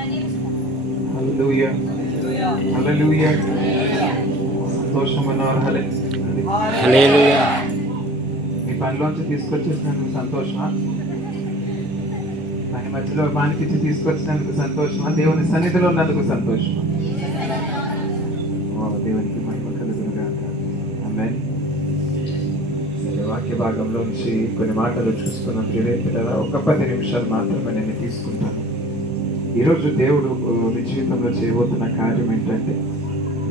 హల్లెలూయా హల్లెలూయా. సంతోషం అన్నారు. హల్లెలూయా. మీ పనిలోంచి తీసుకొచ్చేసినందుకు సంతోషమా? పని మధ్యలో పానికిచ్చి తీసుకొచ్చినందుకు సంతోషమా? దేవుని సన్నిధిలో ఉన్నందుకు సంతోషమా? దేవునికి మహిమ కలుగును గాక. ఆమేన్. వాక్య భాగంలోంచి కొన్ని మాటలు చూసుకున్నాం. ప్రియరేతులారా, ఒక 10 నిమిషాలు మాత్రమే నేను తీసుకుంటాను. ఈరోజు దేవుడు మీ జీవితంలో చేయబోతున్న కార్యం ఏంటంటే,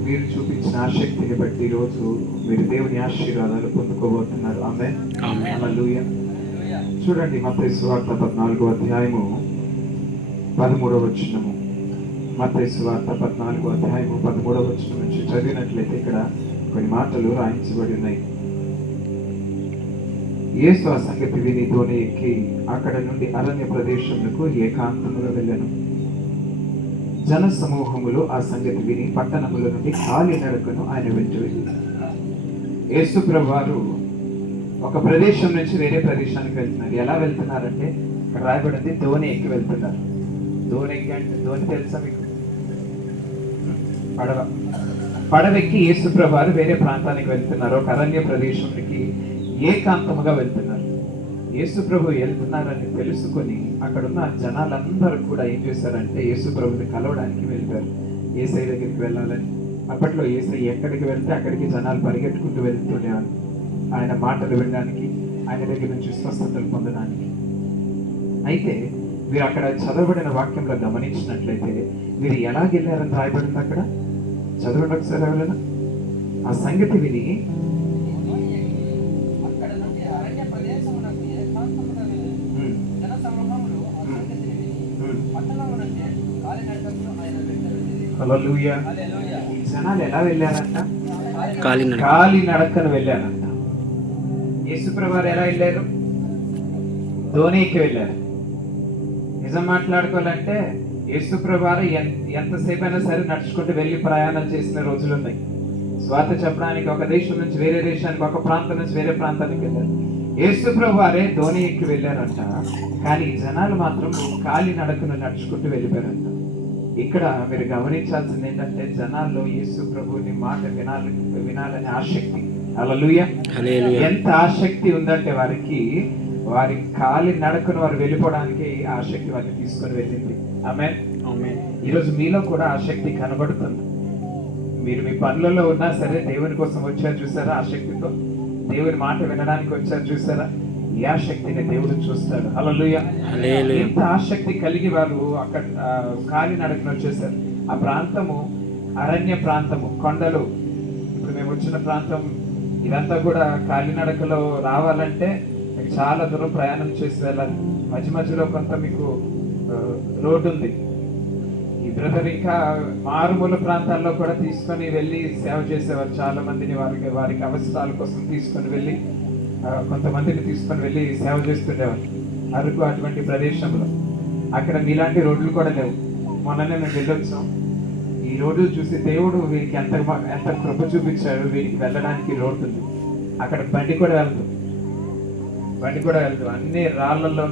మీరు చూపించిన ఆసక్తిని బట్టి ఈరోజు మీరు దేవుని ఆశీర్వాదాలు పొందుకోబోతున్నారు. ఆమేన్. హల్లెలూయా. చూడండి, మత్తయి సువార్త 14వ అధ్యాయము 13వ వచనము. మత్తయి సువార్త 14వ అధ్యాయము 13వ వచనం నుంచి చదివినట్లయితే ఇక్కడ కొన్ని మాటలు రాయించబడి ఉన్నాయి. యేసు ఆ సంగతి విని దోణి ఎక్కి అక్కడ నుండి అరణ్య ప్రదేశములకు ఏకాంతముగా వెళ్ళాను. జన సమూహములు ఆ సంగతి విని పట్టణముల నుండి కాలినడకను ఆయన వెంట వెళ్ళి, యేసు ప్రభువారు ఒక ప్రదేశం నుంచి వేరే ప్రదేశానికి వెళ్తున్నారు. ఎలా వెళ్తున్నారంటే, ఇక్కడ రాయబడింది దోణి ఎక్కి వెళ్తున్నారు. దోణి ఎక్కి అంటే దోణి తెలుసా మీకు? పడవెక్కి యేసు ప్రభువారు వేరే ప్రాంతానికి వెళ్తున్నారు. ఒక అరణ్య ప్రదేశానికి ఏకాంతముగా వెళ్తున్నారు. యేసు ప్రభు వెళ్తున్నారని తెలుసుకొని అక్కడున్న జనాలందరూ కూడా ఏం చేశారంటే యేసు ప్రభుని కలవడానికి వెళ్ళారు. యేసయ్య దగ్గరికి వెళ్ళాలని. అప్పట్లో యేసయ్య ఎక్కడికి వెళ్తే అక్కడికి జనాలు పరిగెట్టుకుంటూ వెళ్తుండేవారు, ఆయన మాటలు వినడానికి, ఆయన దగ్గర నుంచి స్వస్థతలు పొందడానికి. అయితే మీరు అక్కడ చదవబడిన వాక్యంలో గమనించినట్లయితే మీరు ఎలాగెళ్ళారని రాయబడింది అక్కడ. చదవండి ఒకసారి ఎవరైనా. ఆ సంగతి విని హల్లెలూయా. ఈ జనాలు ఎలా వెళ్ళారంట? కాలినడకను వెళ్ళారంట. యేసుప్రభువారు ఎలా వెళ్ళారు? దోణికి వెళ్ళారు. నిజం మాట్లాడుకోవాలంటే యేసుప్రభువారు ఎంతసేపు అయినా సరే నడుచుకుంటూ వెళ్ళి ప్రయాణాలు చేసిన రోజులు ఉన్నాయి. స్వార్థ చెప్పడానికి ఒక దేశం నుంచి వేరే దేశానికి, ఒక ప్రాంతం నుంచి వేరే ప్రాంతానికి వెళ్ళారు. యేసుప్రభువారే దోణి ఎక్కి వెళ్ళారంట. కానీ జనాలు మాత్రం కాలినడకను నడుచుకుంటూ వెళ్ళిపోయారంట. ఇక్కడ మీరు గమనించాల్సింది ఏంటంటే, జనాల్లో యేసు ప్రభువుని మాట వినాలని ఆసక్తి. హల్లెలూయా. ఎంత ఆసక్తి ఉందంటే వారికి, వారి కాలి నడకను వారు వెళ్ళిపోవడానికి ఆసక్తి వారిని తీసుకొని వెళ్ళింది. ఆమేన్. ఈరోజు మీలో కూడా ఆసక్తి కనబడుతుంది. మీరు మీ పనులలో ఉన్నా సరే దేవుని కోసం వచ్చారు చూసారా? ఆసక్తితో దేవుని మాట వినడానికి వచ్చారు చూసారా? ఈ ఆసక్తిని దేవుడు చూస్తాడు. హల్లెలూయా. ఎంత ఆసక్తి కలిగి వారు అక్కడ కాలినడకన వచ్చేసారు. ఆ ప్రాంతము అరణ్య ప్రాంతము, కొండలు. ఇప్పుడు మేము వచ్చిన ప్రాంతం ఇదంతా కూడా కాలినడకలో రావాలంటే చాలా దూరం ప్రయాణం చేసి వెళ్ళాలి. మధ్య మధ్యలో కొంత మీకు రోడ్డు ఉంది. ఈ బ్రదర్ ఇంకా మారుమూల ప్రాంతాల్లో కూడా తీసుకొని వెళ్ళి సేవ చేసేవారు. చాలా మందిని వారికి అవసరాల కోసం తీసుకొని వెళ్ళి, కొంతమందిని తీసుకొని వెళ్ళి సేవ చేస్తుండేవారు. అరకు అటువంటి ప్రదేశంలో అక్కడ మీలాంటి రోడ్లు కూడా లేవు. మొన్ననే మేము వెళ్ళొచ్చాం. ఈ రోడ్డు చూసి దేవుడు వీరికి ఎంత కృప చూపించాడు. వీరికి వెళ్ళడానికి రోడ్డు ఉంది. అక్కడ బండి కూడా వెళ్తుంది. అన్ని రాళ్లలో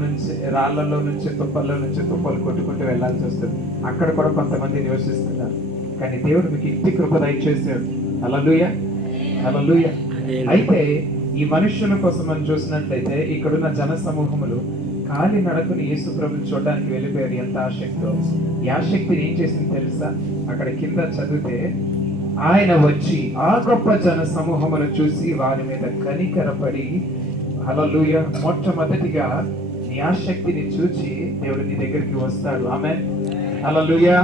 నుంచి తుప్పల్లో నుంచి తుప్పలు కొట్టుకుంటూ వెళ్లాల్సి వస్తుంది. అక్కడ కూడా కొంతమంది నివసిస్తున్నారు. కానీ దేవుడు మీకు ఇంటి కృప దయచేసాడు. హల్లెలూయా. హల్లెలూయా. అయితే ఈ మనుష్యుల కోసం మనం చూసినట్లయితే ఇక్కడున్న జన సమూహములు కాలి నడకని యేసు ప్రభుని చూడడానికి వెళ్ళిపోయారు. ఎంత ఆసక్తితో. ఈ ఆసక్తిని ఏం చేసింది తెలుసా? అక్కడ కింద చదివితే, ఆయన వచ్చి ఆ గొప్ప జన సమూహమును చూసి వారి మీద కనికరపడి, హల్లెలూయా, మొట్టమొదటిగా నీ ఆసక్తిని చూచి దేవుడు నీ దగ్గరికి వస్తాడు. ఆమేన్. హల్లెలూయా.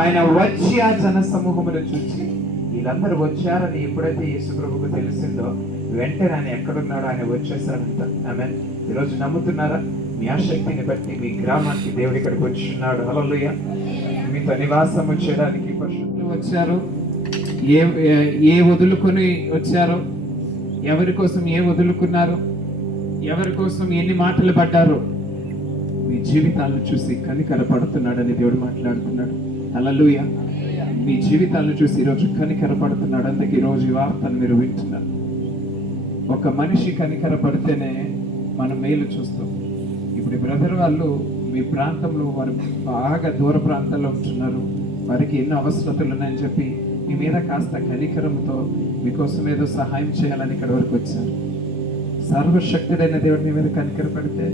ఆయన వచ్చి ఆ జన సమూహమును చూచి, వీళ్ళందరూ వచ్చారని ఎప్పుడైతే యేసు ప్రభువుకు తెలిసిందో వెంటనే ఆయన ఎక్కడున్నాడో ఆయన వచ్చేసాడంట. ఆమేన్. ఈరోజు నమ్ముతున్నారా? మీ ఆసక్తిని బట్టి మీ గ్రామానికి దేవుడు ఇక్కడికి వచ్చున్నాడు. హల్లెలూయా. మీతో నివాసము చేయడానికి పరిశుద్ధులు వచ్చారు. ఏ వదులుకొని వచ్చారో, ఎవరి కోసం ఏ వదులుకున్నారు, ఎవరి కోసం ఎన్ని మాటలు పడ్డారో మీ జీవితాలను చూసి కనికరపడుతున్నాడని దేవుడు మాట్లాడుతున్నాడు. హల్లెలూయా. మీ జీవితాలను చూసి ఈరోజు కనికరపడుతున్నాడు. అందుకే ఈరోజు ఈ వార్తను మీరు వింటున్నారు. ఒక మనిషి కనికరపడితేనే మనం మేలు చూస్తాం. ఇప్పుడు బ్రదర్ వాళ్ళు మీ ప్రాంతంలో వారు బాగా దూర ప్రాంతాల్లో ఉంటున్నారు, వారికి ఎన్నో అవసరతలు ఉన్నాయని చెప్పి మీ మీద కాస్త కనికరంతో మీకోసం ఏదో సహాయం చేయాలని ఇక్కడ వరకు వచ్చారు. సర్వశక్తుడైన దేవుడు మీ మీద కనికరపడితే,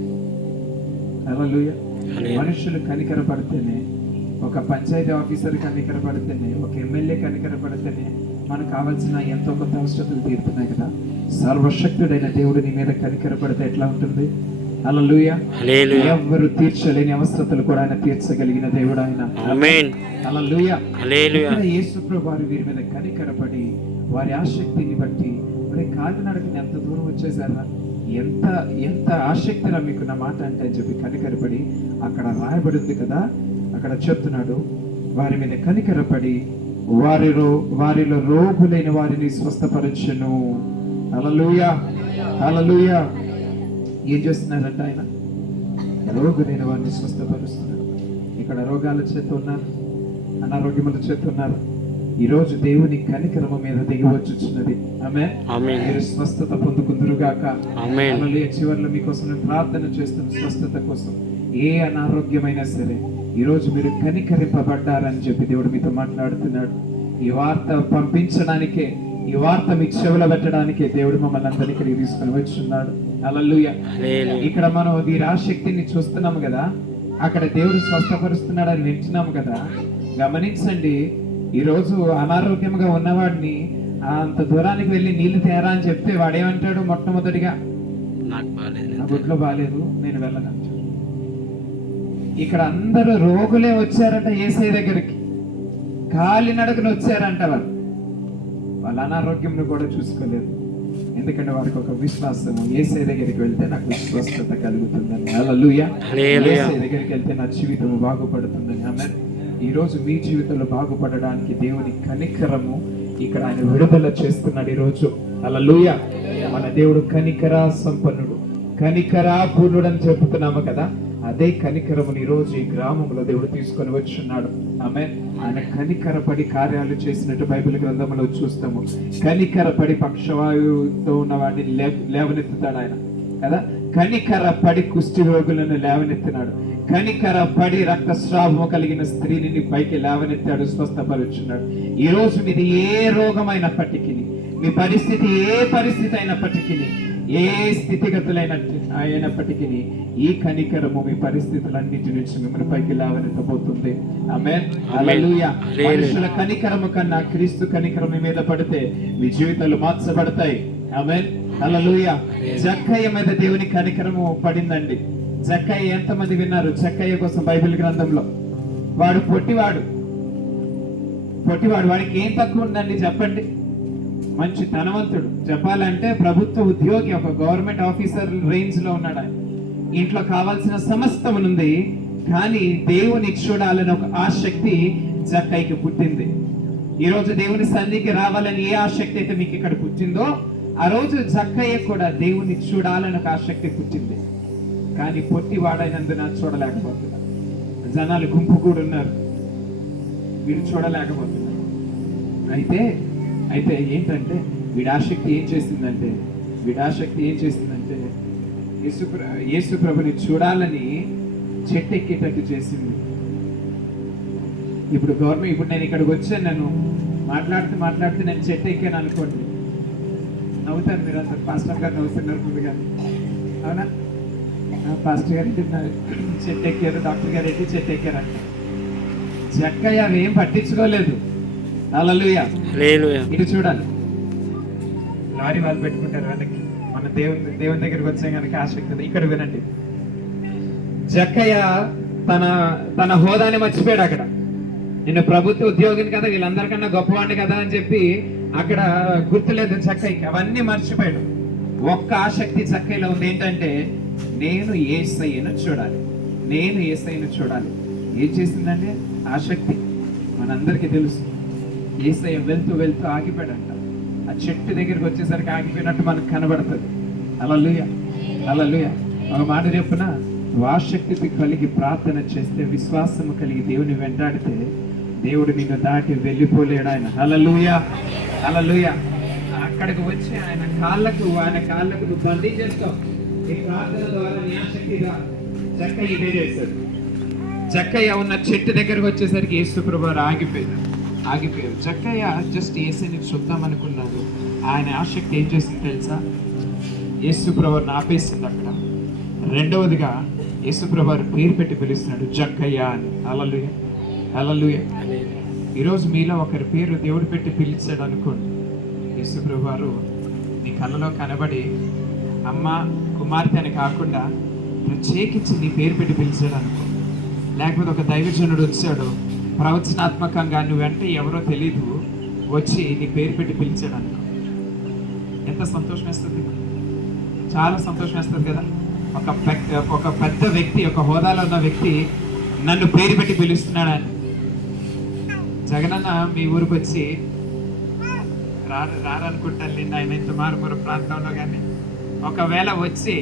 హల్లెలూయా, మనుషులు కనికరపడితేనే, ఒక పంచాయతీ ఆఫీసర్ కనికరపడితేనే, ఒక ఎమ్మెల్యే కనికరపడితేనే మనకు కావాల్సిన ఎంతో కొంత అవసరతలు తీరుతున్నాయి కదా. సర్వశక్తుడైన దేవుడు నీ మీద కనికరపడితే ఎట్లా ఉంటుంది? హల్లెలూయా. ఎవరు తీర్చలేని అవసరతలు కూడా ఆయన తీర్చగలిగిన దేవుడు ఆయన. హల్లెలూయా. యేసు ప్రభువు వారు వీరి మీద కనికరపడి వారి ఆసక్తిని బట్టి, మరి కాకినాడకి ఎంత దూరం వచ్చేసారా, ఎంత ఎంత ఆసక్తిరా మీకు నా మాట అంటే అని చెప్పి కనికరపడి, అక్కడ రాయబడింది కదా, అక్కడ చెప్తున్నాడు, వారి మీద కనికరపడి వారిలో రోగులైన వారిని స్వస్థపరచును. హల్లెలూయా, హల్లెలూయా. ఏం చేస్తున్నారంట ఆయన? రోగులైన వారిని స్వస్థపరుస్తున్నారు. ఇక్కడ రోగాల చేత ఉన్నారు, అనారోగ్యముల చేత ఉన్నారు. ఈ రోజు దేవుని కనికరము మీద దిగి వచ్చుచున్నది. ఆమేన్. మీరు స్వస్థత పొందుకుందురుగాక. హల్లెలూయా. చివర్లో మీకోసం నేను ప్రార్థన చేస్తున్న స్వస్థత కోసం. ఏ అనారోగ్యమైనా సరే ఈ రోజు మీరు కనికరింపబడ్డారని చెప్పి దేవుడు మీతో మాట్లాడుతున్నాడు. ఈ వార్త పంపించడానికే, ఈ వార్త మీ చెవుల పెట్టడానికే దేవుడు మమ్మల్ని అందరినీ ఇక్కడికి తీసుకొని వచ్చున్నాడు. హల్లెలూయా. ఇక్కడ మనం వీరి ఆసక్తిని చూస్తున్నాము కదా, అక్కడ దేవుడు స్వస్థపరుస్తున్నాడని వింటున్నాము కదా. గమనించండి, ఈరోజు అనారోగ్యంగా ఉన్నవాడిని అంత దూరానికి వెళ్ళి నీళ్లు తేరా అని చెప్తే వాడేమంటాడు? మొట్టమొదటిగా నా గుట్లో బాగాలేదు, నేను వెళ్ళను. ఇక్కడ అందరూ రోగులే వచ్చారంట యేసయ్య దగ్గరికి, కాలినడకన వచ్చారంట. వాళ్ళ అనారోగ్యంను కూడా చూసుకోలేదు, ఎందుకంటే వారికి ఒక విశ్వాసము, యేసయ్య దగ్గరికి వెళ్తే నాకు స్వస్థత కలుగుతుందని. హల్లెలూయా. యేసయ్య దగ్గరికి వెళ్తే నా జీవితం బాగుపడుతుందని. ఆమేన్. ఈ రోజు మీ జీవితంలో బాగుపడడానికి దేవుని కనికరము ఇక్కడ ఆయన విడుదల చేస్తున్నాడు ఈ రోజు. హల్లెలూయా. మన దేవుడు కనికర సంపన్నుడు, కనికరా పూర్ణుడు అని చెప్తున్నాము కదా. అదే కనికరముని ఈ రోజు ఈ గ్రామంలో దేవుడు తీసుకొని వచ్చున్నాడు. ఆమేన్. ఆయన కనికరపడి కార్యాలు చేసినట్టు బైబిల్ గ్రంథంలో చూస్తాము. కనికరపడి పక్షవాయువుతో ఉన్న వాడిని లేవనెత్తుతాడు ఆయన కదా. కనికరపడి కుష్టి రోగులను లేవనెత్తినాడు. కనికరపడి రక్తస్రావము కలిగిన స్త్రీని పైకి లేవనెత్తాడు, స్వస్థపరుచున్నాడు. ఈ రోజు మీది ఏ రోగమైనప్పటికీ, మీ పరిస్థితి ఏ పరిస్థితి అయినప్పటికీ, ఏ స్థితిగతులైనప్పటికీ, ఈ కనికరము మీ పరిస్థితులన్నిటి నుంచి మిమ్మల్ని పైకి లేవనెత్తబోతుంది. ఆమేన్. హల్లెలూయా. మనుషుల కనికరము కన్నా క్రీస్తు కనికరం మీ మీద పడితే మీ జీవితాలు మార్చబడతాయి. ఆమేన్. హల్లెలూయా. జక్కయ్య మీద దేవుని కనికరము పడిందండి. జక్కయ్య ఎంతమంది విన్నారు? జక్కయ్య కోసం బైబిల్ గ్రంథంలో వాడు పొట్టివాడు, వాడికి ఏం తక్కువ ఉందండి చెప్పండి? మంచి ధనవంతుడు, చెప్పాలంటే ప్రభుత్వ ఉద్యోగి, ఒక గవర్నమెంట్ ఆఫీసర్ రేంజ్ లో ఉన్నాడు. ఇంట్లో కావాల్సిన సమస్తం ఉంది, కానీ దేవుని చూడాలని ఒక ఆసక్తి జక్కయ్యకి పుట్టింది. ఈ రోజు దేవుని సన్నిధికి రావాలని ఏ ఆసక్తి అయితే మీకు ఇక్కడ పుట్టిందో, ఆ రోజు జక్కయ్య కూడా దేవుని చూడాలని ఒక ఆసక్తి పుట్టింది. కానీ పొట్టి వాడైనందున చూడలేకపోతున్నారు. జనాలు గుంపు కూడా ఉన్నారు, వీడు చూడలేకపోతున్నారు. అయితే ఏంటంటే వీడి ఆసక్తి ఏం చేసిందంటే యేసు ప్రభుని చూడాలని చెట్టు ఎక్కేటట్టు చేసింది. ఇప్పుడు నేను ఇక్కడికి వచ్చాను, నేను మాట్లాడుతూ నేను చెట్టు ఎక్కాను అనుకోండి, నవ్వుతారు మీరు అంతా. పాస్టర్ గారు నవ్వుతున్నారు ముందుగా, అవునా? పాస్టర్ గారు చెట్టు ఎక్కారు, డాక్టర్ గారు ఏంటి చెట్టు ఎక్కారంట. జక్కయ్య అవి ఏం పట్టించుకోలేదు. హల్లెలూయా. ఇటు చూడాలి, లారీ వాళ్ళు పెట్టుకుంటారు వెనక్కి. మన దేవుని దగ్గరికి వచ్చే కనుక ఆసక్తి. ఇక్కడ వినండి, జక్కయ్య తన హోదాని మర్చిపోయాడు. అక్కడ నేను ప్రభుత్వ ఉద్యోగిని కదా, వీళ్ళందరికన్నా గొప్పవాడిని కదా అని చెప్పి అక్కడ గుర్తులేదు జక్కయ్యకి. అవన్నీ మర్చిపోయాడు. ఒక్క ఆసక్తి జక్కయ్యలో ఉంది, ఏంటంటే నేను యేసయ్యను చూడాలి. ఏం చేసిందంటే ఆసక్తి. మనందరికీ తెలుసు, యేసయ్య వెళ్తూ ఆగిపోయాడంట. ఆ చెట్టు దగ్గరికి వచ్చేసరికి ఆగిపోయినట్టు మనకు కనబడుతుంది. హల్లెలూయా. ఒక మాట చెప్పున, ఆసక్తి కలిగి ప్రార్థన చేస్తే, విశ్వాసము కలిగి దేవుని వెంటాడితే దేవుడు నిన్ను దాటి వెళ్ళిపోలేడు ఆయన. హల్లెలూయా. అక్కడికి వచ్చి ఆయన కాళ్ళకు నువ్వు బందీ చేస్తావు. ఈ ప్రార్థన ద్వారా నీ ఆసక్తిగా జక్కయ్య ఇదే చేశాడు. జక్కయ్య ఉన్న చెట్టు దగ్గరకు వచ్చేసరికి యేసు ప్రభువారు ఆగిపోయారు. జక్కయ్య జస్ట్ యేసుని చూద్దాం అనుకున్నాడు. ఆయన ఆసక్తి ఏం చేసింది తెలుసా? యేసు ప్రభువారిని ఆపేసింది అక్కడ. రెండవదిగా యేసు ప్రభువారు పేరు పెట్టి పిలుస్తున్నాడు, జక్కయ్య అని. హల్లెలూయా, హల్లెలూయా. ఈరోజు మీలో ఒకరి పేరు దేవుడు పెట్టి పిలిచాడు అనుకోండి. యేసు ప్రభువారు నీ కళ్ళలో కనబడి అమ్మ, కుమార్తె అని కాకుండా ప్రత్యేకించి నీ పేరు పెట్టి పిలిచాడు అనుకో. లేకపోతే ఒక దైవజనుడు వచ్చాడు, ప్రవచనాత్మకంగా నువ్వంటే ఎవరో తెలీదు, వచ్చి నీ పేరు పెట్టి పిలిచాడు అనుకో. ఎంత సంతోషం వేస్తుంది? చాలా సంతోషం వేస్తుంది కదా. ఒక పెద్ద వ్యక్తి, ఒక హోదాలో ఉన్న వ్యక్తి నన్ను పేరు పెట్టి పిలుస్తున్నాడని. జగనన్న మీ ఊరికి వచ్చి రారనుకుంటాను నిన్న ఆయన ఇంత మార్పుర ప్రాంతంలో, కానీ ఒకవేళ వచ్చి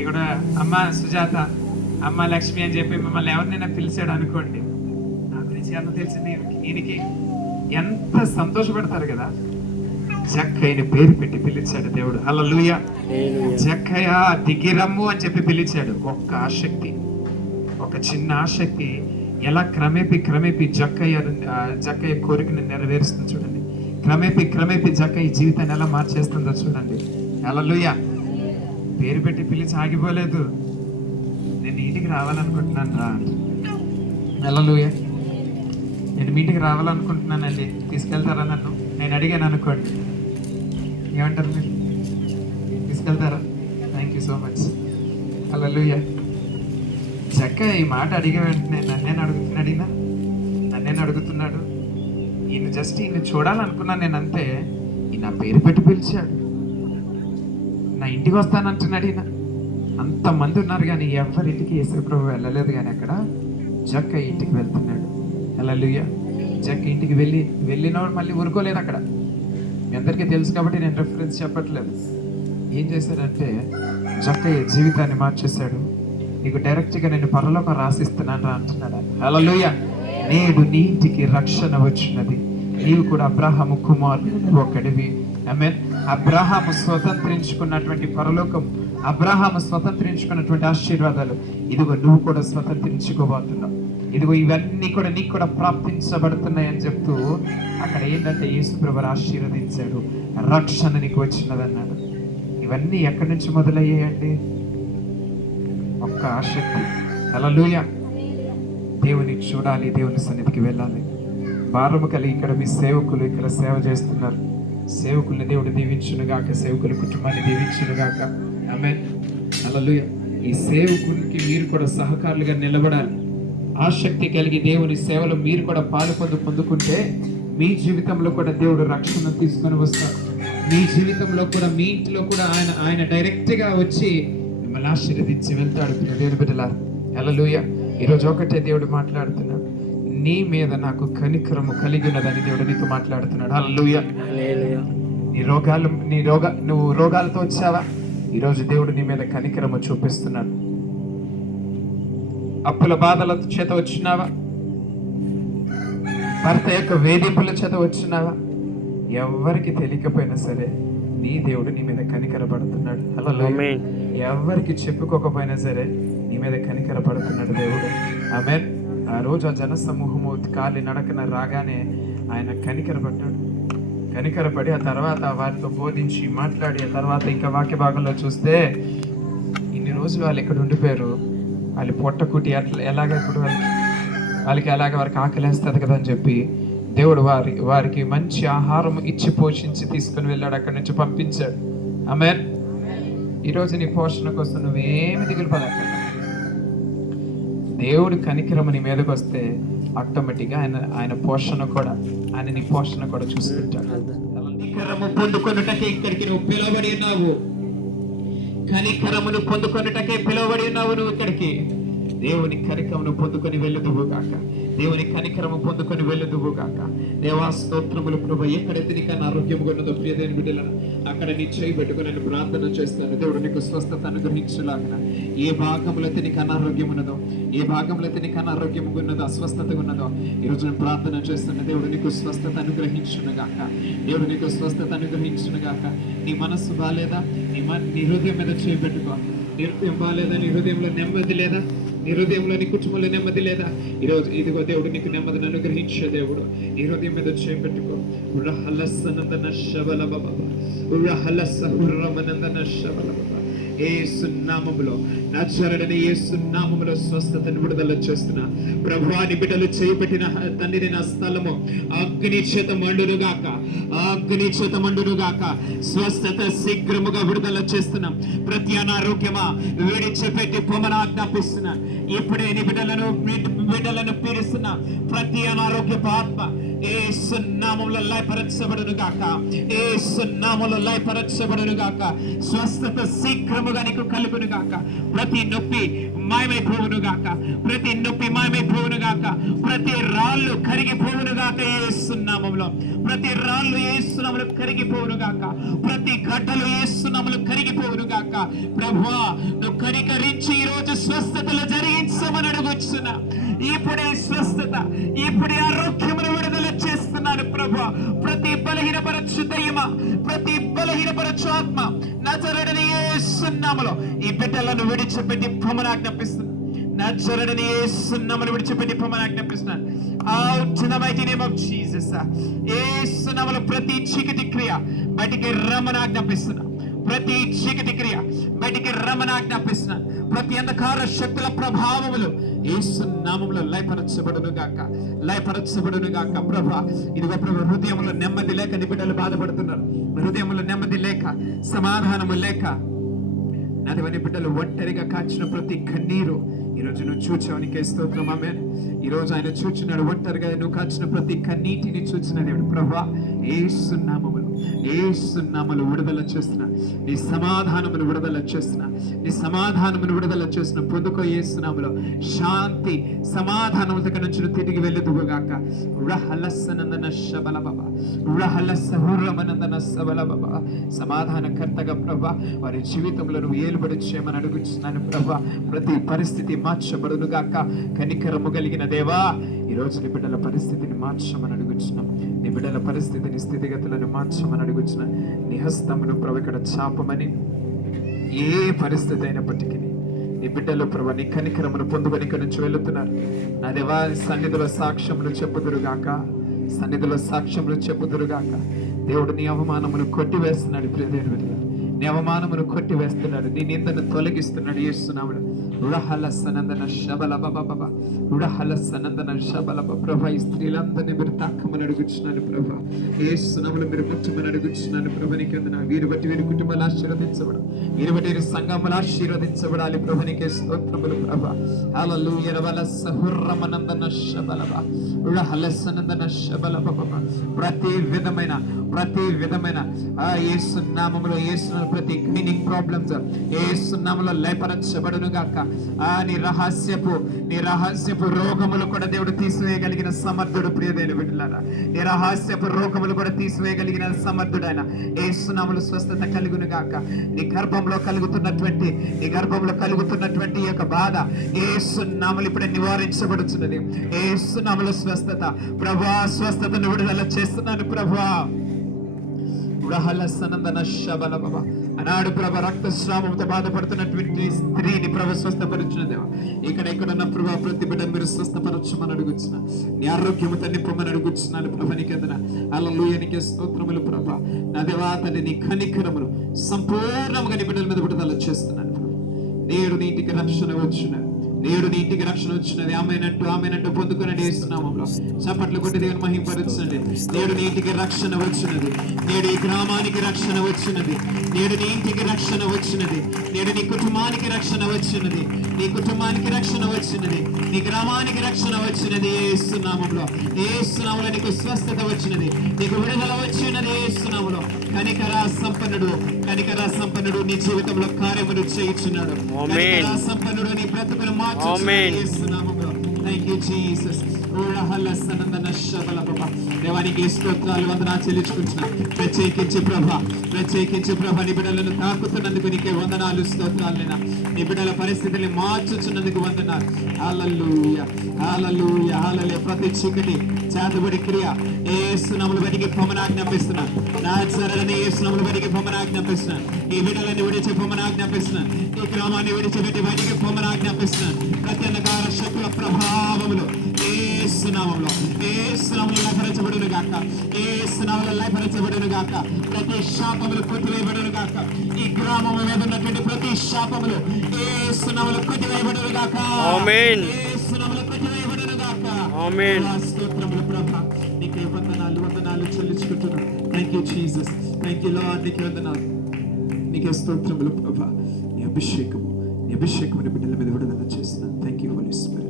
ఇక్కడ అమ్మ సుజాత, అమ్మ లక్ష్మి అని చెప్పి మిమ్మల్ని ఎవరినైనా పిలిచాడు అనుకోండి, నా గురించి ఎంత తెలిసింది ఈయనకి, ఎంత సంతోషపడతారు కదా. జక్కయ్యని పేరు పెట్టి పిలిచాడు దేవుడు. హల్లెలూయా. జక్కయ్య దిగిరమ్ము అని చెప్పి పిలిచాడు. ఒక్క ఆసక్తి, ఒక చిన్న ఆసక్తి ఎలా క్రమేపీ జక్కయ్య కోరికను నెరవేరుస్తుంది చూడండి. క్రమేపీ జక్కయ్య జీవితాన్ని ఎలా మార్చేస్తుందో చూడండి. హల్లెలూయా. పేరు పెట్టి పిలిచి ఆగిపోలేదు. నేను ఇంటికి రావాలనుకుంటున్నాను రా. హల్లెలూయా. నేను మీ ఇంటికి రావాలనుకుంటున్నానండి, తీసుకెళ్తారా నన్ను? నేను అడిగాను అనుకోండి, ఏమంటారు మీరు? తీసుకెళ్తారా? Thank you so much. Hallelujah. జక్కయ్య ఈ మాట అడిగే వెంటనే నన్నేను అడుగుతున్నాడు. ఈయన చూడాలనుకున్నాను నేను, అంతే. ఈయన పేరు పెట్టి పిలిచాడు, నా ఇంటికి వస్తానంటున్నాడు. ఈయన అంతమంది ఉన్నారు కానీ ఎవరింటికి యేసుప్రభు వెళ్ళలేదు. కానీ అక్కడ జక్కయ్య ఇంటికి వెళ్తున్నాడు. హల్లెలూయా. జక్కయ్య ఇంటికి వెళ్ళినవాడు మళ్ళీ ఊరుకోలేదు అక్కడ. మీ అందరికీ తెలుసు కాబట్టి నేను రెఫరెన్స్ చెప్పట్లేదు. ఏం చేశాడంటే జక్కయ్య జీవితాన్ని మార్చేశాడు. నీకు డైరెక్ట్గా నేను పరలోకం రాసిస్తున్నాను అంటున్నాడు. హల్లెలూయా. నేడు నీ ఇంటికి రక్షణ వచ్చినది, నీవు కూడా అబ్రాహాము కుమారుడు ఒకడివి. ఆమేన్. అబ్రాహాము స్వతంత్రించుకున్నటువంటి పరలోకం, అబ్రాహాము స్వతంత్రించుకున్నటువంటి ఆశీర్వాదాలు ఇదిగో నువ్వు కూడా స్వతంత్రించుకోబోతున్నావు. ఇదిగో ఇవన్నీ కూడా నీకు కూడా ప్రాప్తించబడుతున్నాయి అని చెప్తూ అక్కడ ఏంటంటే యేసు ప్రభువు ఆశీర్వదించాడు. రక్షణ నీకు వచ్చినదన్నాడు. ఇవన్నీ ఎక్కడి నుంచి మొదలయ్యాయండి? ఒక్క ఆసక్తి. హల్లెలూయా. దేవుని చూడాలి, దేవుని సన్నిధికి వెళ్ళాలి. భారము కలిగి ఇక్కడ మీ సేవకులు ఇక్కడ సేవ చేస్తున్నారు. సేవకుల్ని దేవుడు దీవించునుగాక, సేవకుల కుటుంబాన్ని దీవించునుగాక. ఆమేన్. హల్లెలూయా. ఈ సేవకునికి మీరు కూడా సహకారులుగా నిలబడాలి. ఆసక్తి కలిగి దేవుని సేవలో మీరు కూడా పాలు పొందుకుంటే మీ జీవితంలో కూడా దేవుడు రక్షణ తీసుకొని వస్తారు. మీ జీవితంలో కూడా, మీ ఇంట్లో కూడా ఆయన డైరెక్ట్గా వచ్చి మిమ్మల్ని ఆశీర్వదించి వెళ్తాడు. దేవుని బిడ్డలారా, హల్లెలూయా. ఈరోజు ఒకటే దేవుడు మాట్లాడుతున్నాడు, నీ మీద నాకు కనికరము కలిగి ఉన్నదని దేవుడు నీతో మాట్లాడుతున్నాడు. హల్లెలూయా. నువ్వు రోగాలతో వచ్చావా? ఈరోజు దేవుడు నీ మీద కనికరము చూపిస్తున్నాడు. అప్పుల బాధల చేత వచ్చినావా? భర్త యొక్క వేధింపుల చేత వచ్చినావా? ఎవరికి తెలియకపోయినా సరే నీ దేవుడు నీ మీద కనికరపడుతున్నాడు. హల్లెలూయా. ఎవరికి చెప్పుకోకపోయినా సరే నీ మీద కనికరపడుతున్నాడు దేవుడు. ఆమేన్. ఆ రోజు ఆ జన సమూహము కాలి నడకన రాగానే ఆయన కనికరపడి ఆ తర్వాత వారితో బోధించి మాట్లాడి ఆ తర్వాత ఇంకా వాక్య భాగంలో చూస్తే ఇన్ని రోజులు వాళ్ళు ఇక్కడ ఉండిపోయారు. వాళ్ళు పొట్టకుటి అట్లా ఎలాగ ఇప్పుడు వాళ్ళకి ఎలాగ వారికి ఆకలేస్తుంది కదా అని చెప్పి దేవుడు వారికి మంచి ఆహారం ఇచ్చి పోషించి తీసుకుని వెళ్ళాడు, అక్కడి నుంచి పంపించాడు. ఆమేన్. ఈరోజు నీ పోషణ కోసం నువ్వేమి దిగులు పడక, దేవుడు కనికరము నీ మీదకి వస్తే ఆటోమేటిక్గా ఆయన పోషణ కూడా, ఆయన నీ పోషణ కూడా చూసుకుంటాడు. కనికరము పొందుకొనుటకే ఇక్కడికి నువ్వు పిలువబడి ఉన్నావు. కనికరమును పొందుకొనుటకే పిలువబడి ఉన్నావు నువ్వు ఇక్కడికి. దేవుని కనికరమును పొందుకొని వెళ్ళుదువు గాక, దేవుని కనికరము పొందుకొని వెళ్ళుదువు గాక. దేవా స్తోత్రములు ప్రభువా. ఎక్కడైతే నీకు ఆరోగ్యంగా ఉన్నదో ప్రియ దేవుని బిడ్డలను అక్కడ నీ చేయి పెట్టుకుని నేను ప్రార్థన చేస్తాను. దేవుడు నీకు స్వస్థత అనుగ్రహించులాగా. ఏ భాగంలో అయితే నీకు అనారోగ్యం ఉన్నదో, ఏ భాగంలో అయితే నీకు అనారోగ్యం ఉన్నదో, అస్వస్థత ఉన్నదో ఈరోజు నేను ప్రార్థన చేస్తాను. దేవుడు నీకు స్వస్థత అనుగ్రహించునుగాక, దేవుడు నీకు స్వస్థత అనుగ్రహించునుగాక. నీ మనస్సు బాలేదా? నీ హృదయం మీద చేయి పెట్టుకో. నీ హృదయం బాగాలేదా? నీ హృదయంలో నెమ్మది లేదా? నీ హృదయంలో నీ కుటుంబంలో నెమ్మది లేదా? ఈరోజు ఇదిగో దేవుడు నీకు నెమ్మదిని అనుగ్రహించే దేవుడు. నీ హృదయం మీద చేపెట్టుకో. ఉరహలస్సనందన శబల బాబా, ఉరహలస్స హుర్రమనందన శబల బాబా. యేసు నామములో, నజరేయుడైన యేసు నామములో స్వస్థతను విడుదల చేస్తున్నా. ప్రభువా, నీ బిడ్డలు చేపెట్టిన తండ్రి నా స్థలము అగ్ని చేత మండునుగాక, అగ్ని చేత మండునుగాక. స్వస్థత శీఘ్రముగా విడుదల చేస్తున్నాం. ప్రతి అనారోగ్యమా విడిచిపెట్టి పొమ్మని ఆజ్ఞాపిస్తున్నా. ఇప్పుడే నీ బిడ్డలను పీడిస్తున్నా. ప్రతి అనారోగ్యపు ఆత్మ యేసు నామములో లయపరచబడును గాక, యేసు నామములో లయపరచబడును గాక. స్వస్థత శీఘ్రముగా నీకు కలుగును గాక. ప్రతి నొప్పి మాయమైపోవును గాక, ప్రతి నొప్పి మాయమైపోవును గాక. ప్రతి రాళ్ళు కరిగిపోవును గాక యేసు నామములో. ప్రతి రాళ్ళు యేసు నామములో కరిగిపోవును గాక. ప్రతి గడ్డలు యేసు నామములో కరిగిపోవును గాక. ప్రభువా, నువ్వు కనికరించి ఈ రోజు స్వస్థతలు జరిగించమని అడుగుచున్నా. ఇప్పుడే స్వస్థత, ఇప్పుడే ఆరోగ్యమును విడుదల చేస్తున్నాను ప్రభువా. ప్రతి బలహీనపరచు దయ్యమా, ప్రతి బలహీనపరచు ఆత్మ నజరేయుడైన యేసు నామములో ఈ బిడ్డలను విడిచిపెట్టి పొమ్మని ఆజ్ఞాపిస్తున్నాను. నజరేయుడైన యేసు నామములో విడిచిపెట్టి పొమ్మని ఆజ్ఞాపిస్తున్నాను. Out in the mighty name of Jesus. యేసు నామములో ప్రతి చీకటి క్రియ బయటికి రమ్మని ఆజ్ఞాపిస్తున్నాను. ప్రతి చీకటి క్రియ బయటికి రమ్మని ఆజ్ఞాపిస్తున్నాను. ప్రతి అంధకార శక్తుల ప్రభావములు యేసు నామములో లయపరచబడును గాక, లయపరచబడును గాక. ప్రభా, ఇదిగో ప్రభు, హృదయంలో నెమ్మది లేక నీ బిడ్డలు బాధపడుతున్నారు. హృదయంలో నెమ్మది లేక, సమాధానము లేక నాదేవని బిడ్డలు ఒంటరిగా కాచిన ప్రతి కన్నీరు ఈరోజు నువ్వు చూచావునికే స్తోత్రం. ఆమేన్. ఈరోజు ఆయన చూచినాడు. ఒంటరిగా నువ్వు కాచిన ప్రతి కన్నీటిని చూచిన దేవుడు. ప్రభువా, యేసు నామములో, యేసు నామములో విడుదల చేస్తున్నా. నీ సమాధానమును విడుదల చేస్తున్నా. నీ సమాధానమును విడుదల చేస్తున్నా. పొందుకో యేసు నామములో శాంతి, సమాధానము దగ్గర నుంచి నువ్వు తిరిగి వెళ్ళదుగాక. రహలస్సనందన శబల బాబా, రహలస్స హుర్రమనందన సబల బాబా. సమాధానకర్తగా ప్రభా, వారి జీవితంలో నువ్వు ఏలుబడి చేయమని అడుగుతున్నాను ప్రభా. ప్రతి పరిస్థితి మార్చబడును గాక. కనికరము కలిగిన దేవా, ఈ రోజు నీ బిడ్డల పరిస్థితిని మార్చమని అడుగుతున్నాం. నీ బిడ్డల పరిస్థితిని, స్థితిగతులను మార్చమని అడుగుతున్నా. నీ హస్తమును ప్రభు ఇక్కడ చాపమని, ఏ పరిస్థితి అయినప్పటికీ నీ బిడ్డలు ప్రభు నీ కనికరమును పొందుకొని ఇక్కడి నుంచి వెళుతున్నారు. నా దేవా, సన్నిధిలో సాక్ష్యములు చెప్పుదురుగాక, సన్నిధిలో సాక్ష్యములు చెప్పుదురుగాక. దేవుడు నీ అవమానమును కొట్టివేస్తున్నాడు. ప్రియదేవుడు, నీ అవమానమును కొట్టివేస్తున్నాడు. నీ నిందను తొలగిస్తున్నాడు యేసునామములో. ఉడహలస్సనందన శబల బాబా, ఉడహలస్సనందన శబల ప్రభా. ఈ స్త్రీలందరినీ మీరు తాకమని అడుగుచున్నాను ప్రభా. యేసునామములో మీరు ముట్టమని అడుగుచున్నాను ప్రభా. నీకు వందనాలు. వీరు బట్టి వీరి కుటుంబాలు ఆశీర్వదించబడు, వీరి బట్టి వీరి సంఘములు ఆశీర్వదించబడాలి ప్రభా. నీకే స్తోత్రములు ప్రభా. హల్లెలూయా. రవలస్స హుర్రమనందన శబల బా, ఉడహలస్సనందన శబల బాబా. ప్రతి విధమైన యేసు నామములో, యేసు ప్రతి క్లీనింగ్ ప్రాబ్లమ్స్ యేసు నామములో లయపరచబడును గాక. నీ రహస్యపు రోగములు కూడా దేవుడు తీసివేయగలిగిన సమర్థుడు. ప్రియమైన బిడ్డలారా, నీ రహస్యపు రోగములు కూడా తీసివేయగలిగిన సమర్థుడైన యేసు నామములో స్వస్థత కలుగును గాక. నీ గర్భంలో కలుగుతున్నటువంటి ఈ యొక్క బాధ యేసు నామములో ఇప్పుడే నివారించబడుతున్నది. యేసు నామములో స్వస్థత ప్రభువా, స్వస్థతను విడుదల చేస్తున్నాను ప్రభువా. అనాడు ప్రభ రక్తస్రావంతో బాధపడుతున్నటువంటి స్త్రీని ప్రభ స్వస్థపరుచిన దేవా, ఇక్కడ ప్రభా ప్రతి బిడ్డ మీరు స్వస్థపరచమని అడుగుతున్నా. నీ ఆరోగ్యము తన్ని పొమ్మని అడుగుతున్నాను ప్రభ. నీకెందున హల్లెలూయా. నీకే స్తోత్రములు ప్రభ. నా దేవా తండ్రి, నీ కనికరమును సంపూర్ణంగా నీ బిడ్డల మీద విడుదల చేస్తున్నాను ప్రభ. నేడు నీ ఇంటికి రక్షణ వచ్చినది. ఆమేనంటూ పొందుకునండి యేసునామములో. చప్పట్లు కొట్టి దేవుని మహిమపరచండి. నేడు నీ ఇంటికి రక్షణ వచ్చినది. నేడు ఈ గ్రామానికి రక్షణ వచ్చినది. నేడు నీ ఇంటికి రక్షణ వచ్చినది. నేడు నీ కుటుంబానికి రక్షణ వచ్చినది. నీ కుటుంబానికి రక్షణ వచ్చినది. నీ గ్రామానికి రక్షణ వచ్చినది యేసునామములో. యేసునామములో నీకు స్వస్థత వచ్చినది. నీకు విడుదల వచ్చినది యేసునామములో. కనికర సంపన్నుడు నీ జీవితంలో కార్యములు చేయుచున్నాడు. కనికర సంపన్నుడు నీ బ్రతుకును మార్చుచున్నాడు యేసునామములో. Thank you Jesus. దేవానికి స్తోత్రాలు వందనాలు చెల్లించుకుంటున్నాను. ప్రత్యేకించి ప్రభ నీ బిడ్డలను తాకుతున్నందుకు నీకే వందనాలు స్తోత్రాలైనా. నీ బిడ్డల పరిస్థితిని మార్చుచున్నందుకు వందనాలు. హల్లెలూయా హల్లెలూయా హల్లెలూయా. ప్రతి చీకటి చేతబడి క్రియ యేసు నామములో బయటికి పొమ్మని ఆజ్ఞాపిస్తున్నాను. నాజరేయుడైన యేసు నామములో బయటికి పొమ్మని ఆజ్ఞాపిస్తున్నాను. ఈ బిడ్డలని విడిచి పొమ్మని ఆజ్ఞాపిస్తున్నాను. ఈ గ్రామాన్ని విడిచిపెట్టి బయటికి పొమ్మని ఆజ్ఞాపిస్తున్నాను. ప్రతి అంధకార శక్తుల ప్రభావములు యేసు నామములో లయపరచబడును గాక. యేసు నామములో లయపరచబడును గాక. ప్రతి శాపములు కొట్టివేయబడును గాక. ఈ గ్రామము మీద ఉన్నటువంటి ప్రతి శాపములు యేసు నామములో కొట్టివేయబడును గాక. ఆమేన్. యేసు నామములో కొట్టివేయబడును గాక. ఆమేన్. స్తోత్రములు ప్రభా. నీకే వందనాలు చెల్లించుకుంటున్నాను. Thank you Jesus. Thank you Lord. నీకే వందనాలు. నీకే స్తోత్రములు ప్రభా. నీ అభిషేకము నీ బిడ్డల మీద విడుదల చేస్తున్నాను. Thank you Holy spirit.